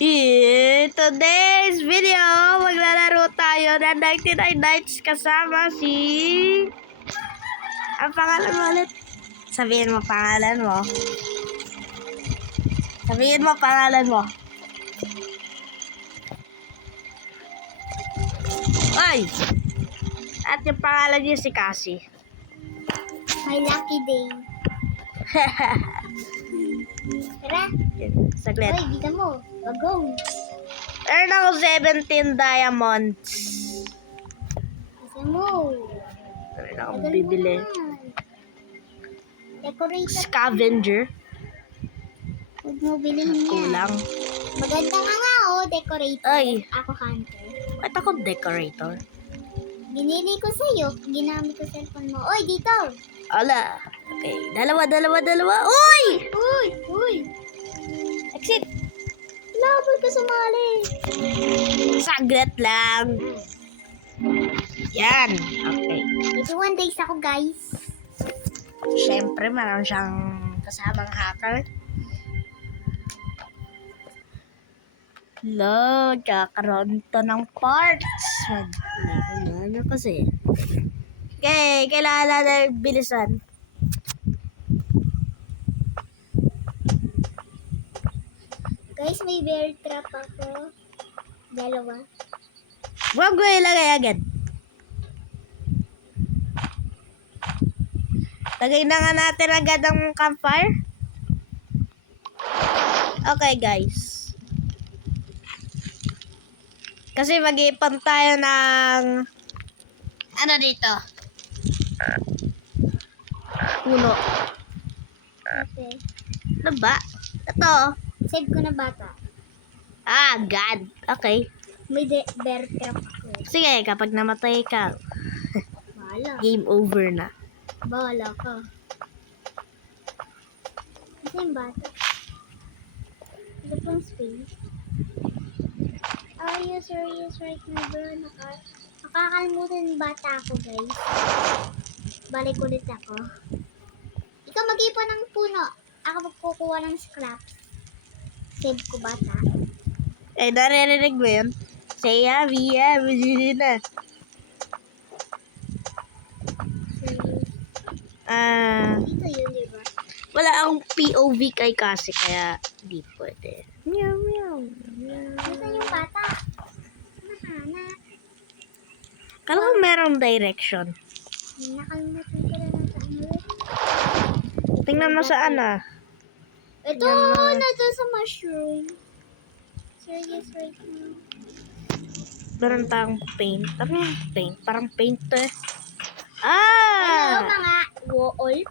In today's video, maglalaro tayo ng 99 Nights kasama si... Ang pangalan mo ulit? Sabihin mo pangalan mo. Sabihin mo pangalan mo. Ay! At yung pangalan niya si Cassie. My lucky day. Tara. Saglit. Hoy, kita mo. Go. Earn ako 17 diamonds. Kita mo. Earn ako Tagal mo bibili. naman. Decorator. Scavenger. Huwag mo bilhin yan. Kulang. Maganda nga oh, decorator. Ay. Ako hunter. Ba't ako decorator? Binili ko sa'yo. Ginamit ko cellphone mo. Oy, dito. Ala. Okay. Dalawa. Uy! Uy. Exit. Labot ka sumali. Saglit lang. Yan. Okay. 21 days ako, guys. Siyempre, meron siyang kasamang hacker. Lord, kakaroon to ng parts. Ano kasi? Okay, kailangan na bilisan. Guys, may bear trap ako. Dalawa. Huwag ko ilagay agad. Lagay na nga natin agad ang campfire. Okay, guys. Kasi mag-iipon tayo ng ano dito? Puno. Okay. Ano ba? Ito. Save ko na bata. Ah, God. Okay. May bear trap ako. Sige, kapag namatay ka, Bahala. game over na. Bahala ka. Kasi yung bata. Ito pang space. Are you serious right now, bro? Nakakalimutan yung bata ako, guys. Balik ulit ako. Ikaw mag-ipon ng puno. Ako magkukuha ng scraps. Save ko bata. Eh, naririnig mo yun? Say, yeah, na. Serious. Dito yun, di ba? Wala akong POV kay kasi, kaya di pwede. Meow, meow. Nasaan yung bata? Nahanap. Kala ko merong direction. Nakalimutan ko na lang sa ano. Tingnan mo saan ah. Ito, Yan na. nandun sa mushroom. Serious right now. Meron tayong paint. Ano yung paint? Parang paint to eh. Hello, Ah! mga wolf.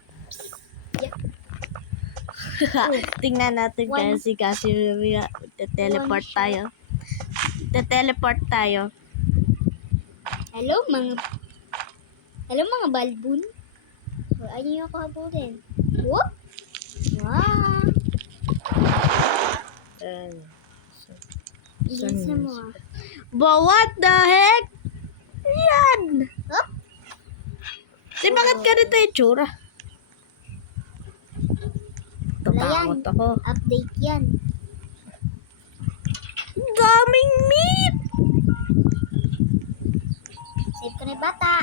Tingnan natin One- kasi teleport One shot. tayo. Teleport tayo. Hello, mga balbon. Ay, niyo ako habulin. Whoop! Wow! Bilisan mo ah. But what the heck? Yan! Hup! Di bakit ganito yung tsura? Wala yan. Tatakot ako. Update yan. Daming meat! Save ko na yung bata.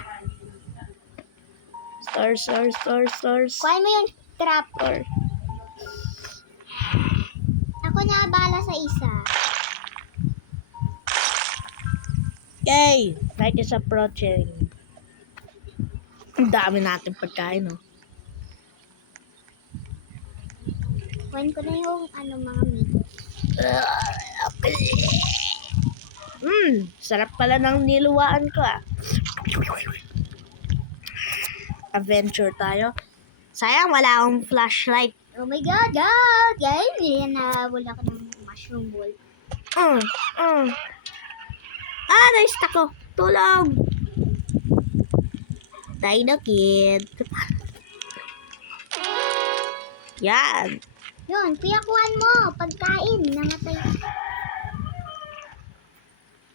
Stars. Kuhain mo yung trap. Star. Ako na abala sa isa. Okay, night is approaching. Ang dami natin pagkain, no? Kuhain ko na yung mga meat. Sarap pala ng niluwaan ko, ah. Adventure tayo. Sayang, wala akong flashlight. Oh my god, god! Guys, yan na wala ko ng mushroom ball. Na-stuck ko. Tulong! Dino Kid. Yan. Yun, piyakuan mo. Pagkain. Namatay.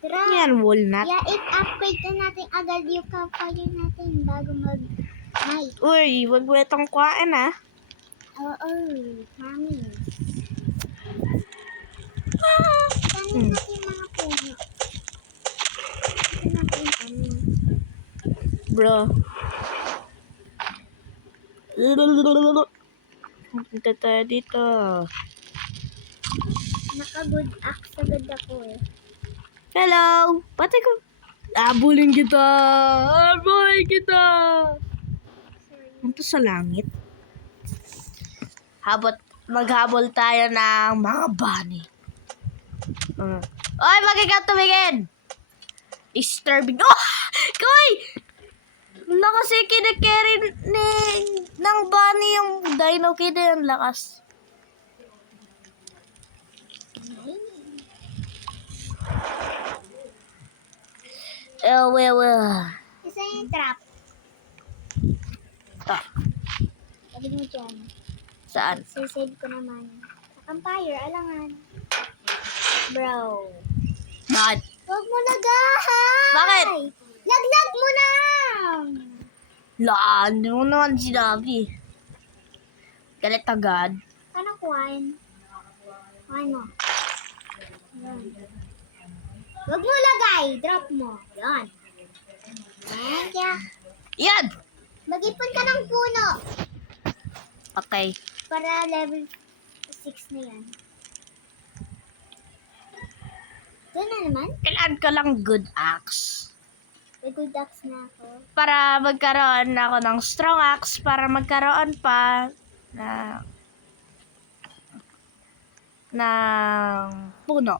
Tara. Yan, walnut. Yeah, upgrade na natin agad yung campfire natin bago mag-night. Uy, wag mo itong kuhain, ah. Oo, promise. Tingnan natin yung mga puno. Tingnan natin yung ano. Bro. Punta tayo dito. Naka-good axe agad ako eh. Hello! Pati ko... Abulin kita! Abulin kita! Punta sa langit. Maghabol tayo ng mga bunny. Oy, magiging tumingin! Disturbing. Oh! Koy! Wala kasi kinakarry ng bunny yung dino kid yung lakas. Well. Isa yung trap. Ah, Sabi mo dyan. saan? Sisave ko naman. Sa campfire, alangan. Bro. Bakit? Huwag mo lagahay! Bakit? Laglag mo na! Laan, hindi mo naman sinabi. Galit agad. Paano kuhain? Kuhain mo. Yan. Huwag mo lagay. Drop mo. Yan. Thank you. Yan! Mag-ipon ka ng puno. Okay. Para level 6 na yan. Doon na naman. Kailangan ko lang good axe. May good axe na ako. Para magkaroon ako ng strong axe. Para magkaroon pa ng puno.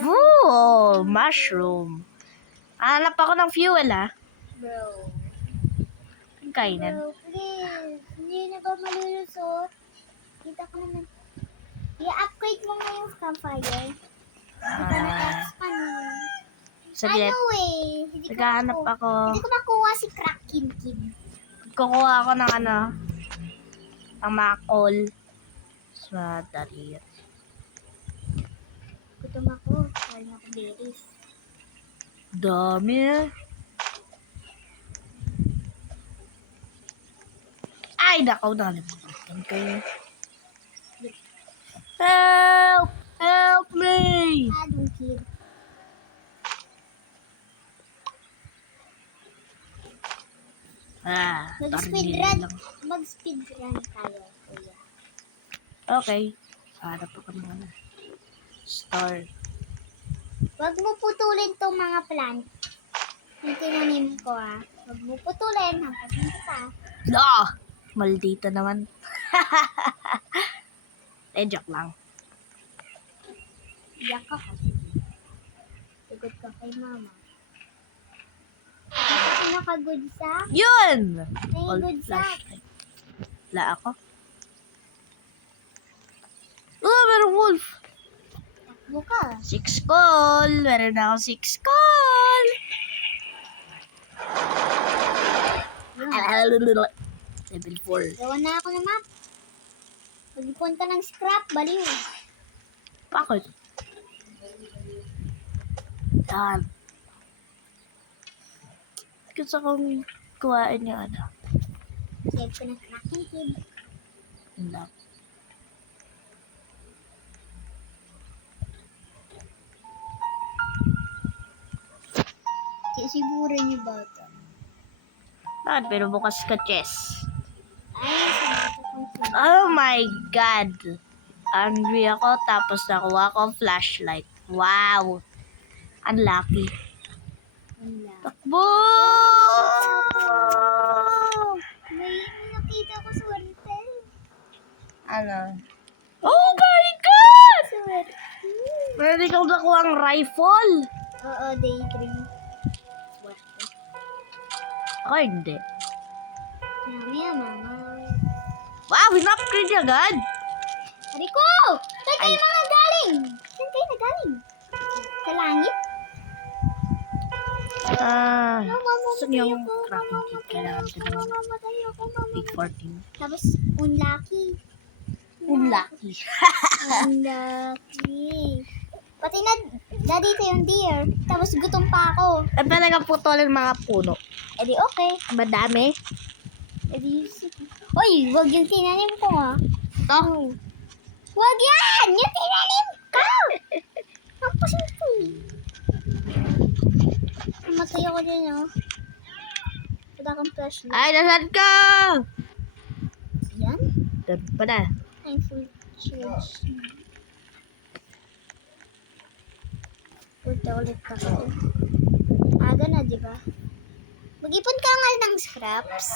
Oh, mushroom. Hanap ako ng fuel, ha? Bro. Kainan. Bro, please. Hindi na ba malulusot? Kita ko naman. I-upgrade mo nga yung campfire. Hindi ka na-expand mo. Saglit. Ano eh? Hindi ko Naghahanap makuha. ako. Hindi ko makuha si Crack Kid. Kukuha ako ng ang mga coal. Madali. Gutom ako. Kaya na ako berries. Dami, eh. Ay, nakaw na. Nalimutan kayo. Help! Help me! Adong kid. Tornilyo lang. Mag-speedrun tayo, kuya. Okay. Harap ako muna. Start. Huwag mo putulin tong mga plant. Yung tinanim ko Huwag mo putulin. Hampasin kita. No! Maldita naman. Joke lang. Iyak ka kasi. Sagot ka kay mama. Ako naka-good sack. Yun! May All good sack. flashlight. Wala ako. Oh, merong wolf! Takbo ka. 6 call. Meron na ako 6 call. Level 4. Gawa na ako ng map. Mag-ipon ka ng scrap, baliw. Bakit? Yan. Gusto kong kuhain yung ano. Save ko ng cracking kid. Hindi. Siguro niyo bata. Bakit? Pero bukas ka, chess. Ay, sabi ko kung Oh my God. Angry ako, tapos nakuha ko flashlight. Wow. Unlucky. wala. Takbo! May nakita ko swerte. Ano? Oh my God! Swerte. Pwede kang nakuha ang rifle. Oo, day 3. Swerte. Ako hindi. Mamaya, mama. Wow, in-upgrade agad. Rico! Saan kayo mga galing? Saan kayo nagaling? Sa langit? Saan yung crafting kit? Kailangan ko ng Mamamatay ako, big 14. Tapos, unlucky. Unlucky. Unlucky. Pati na dito yung deer. Tapos gutom pa ako. At talaga putulin mga puno. E di okay. Huwag yan! Yung tinalim ko! Ang pasin ko eh. Namatay ako din, oh. Wala kang flashlight. Ay, nasan ka? Yan? Doon pala. I'm full charge. Punta ulit ako. Aga na, di ba? Mag-ipon ka nga ng scraps.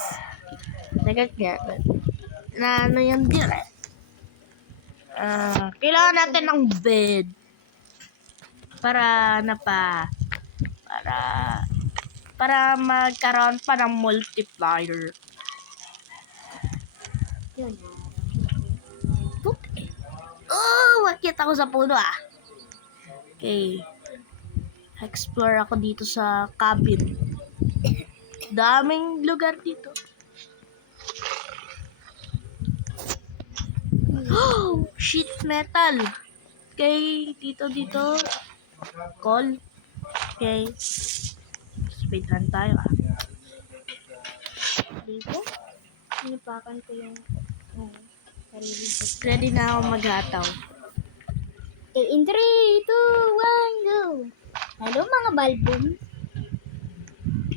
Nagagyaban. Na ano yung dire? Kailangan natin ng bed. Para magkaroon pa ng multiplier. Yun. Oh, wakit ako sa puno ah. Okay. Explore ako dito sa cabin. Daming lugar dito. Oh, sheet metal. Okay, dito. Call. Okay. Speedrun tayo ah. Dito? Pinapakan ko yung sarili ko. Ready na ako maghataw. Okay, in 3, 2, 1, go! Hello mga balbon.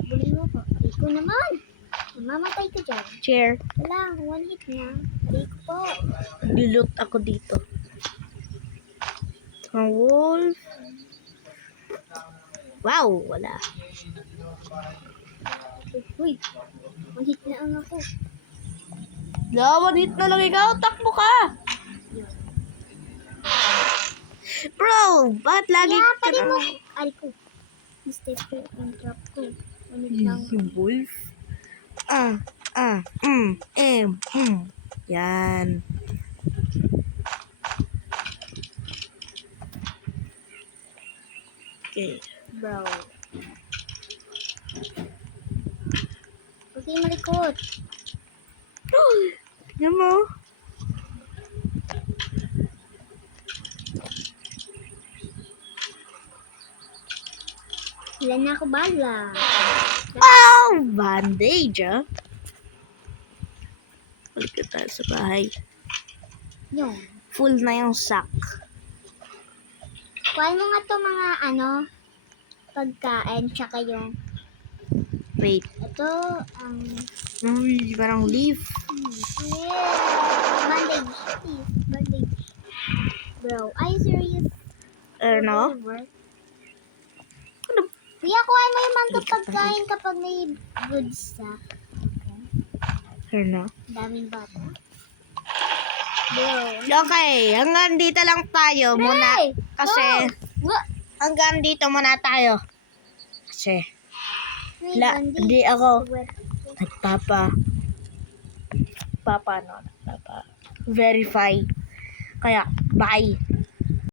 Buli mo po. Aray ko naman. Mamamatay ka dyan. Chair. Wala, one hit na. Aray ko po. Niloot ako dito. Ang wolf. Wow, wala. Uy, one hit na ang ako. Lawan hit na lang ikaw. Takbo ka. Bro, bakit lagi Kaya ka pali na? mo. Aray ko. Mistake ko yung drop ko. One hit lang. Yung wolf. Yan. Okay. Bro. Okay, malikot. Tignan mo. Wala na ako bala. Oh! Bandage, ah. Balik na tayo sa bahay. Yun. Full na yung sack. Kuhain mo nga to mga pagkain tsaka yung Wait. ito ang Uy, parang leaf. bandage. Please, bandage. Bro, are you serious? No? Kuya, kuhain mo yung mga pagkain kapag may good stock. No? Daming bata. Bro. Okay, hanggang dito lang tayo muna. Hey! Kasi, What? hanggang dito muna tayo. Kasi, hindi ako nagpapa verify. Kaya, bye.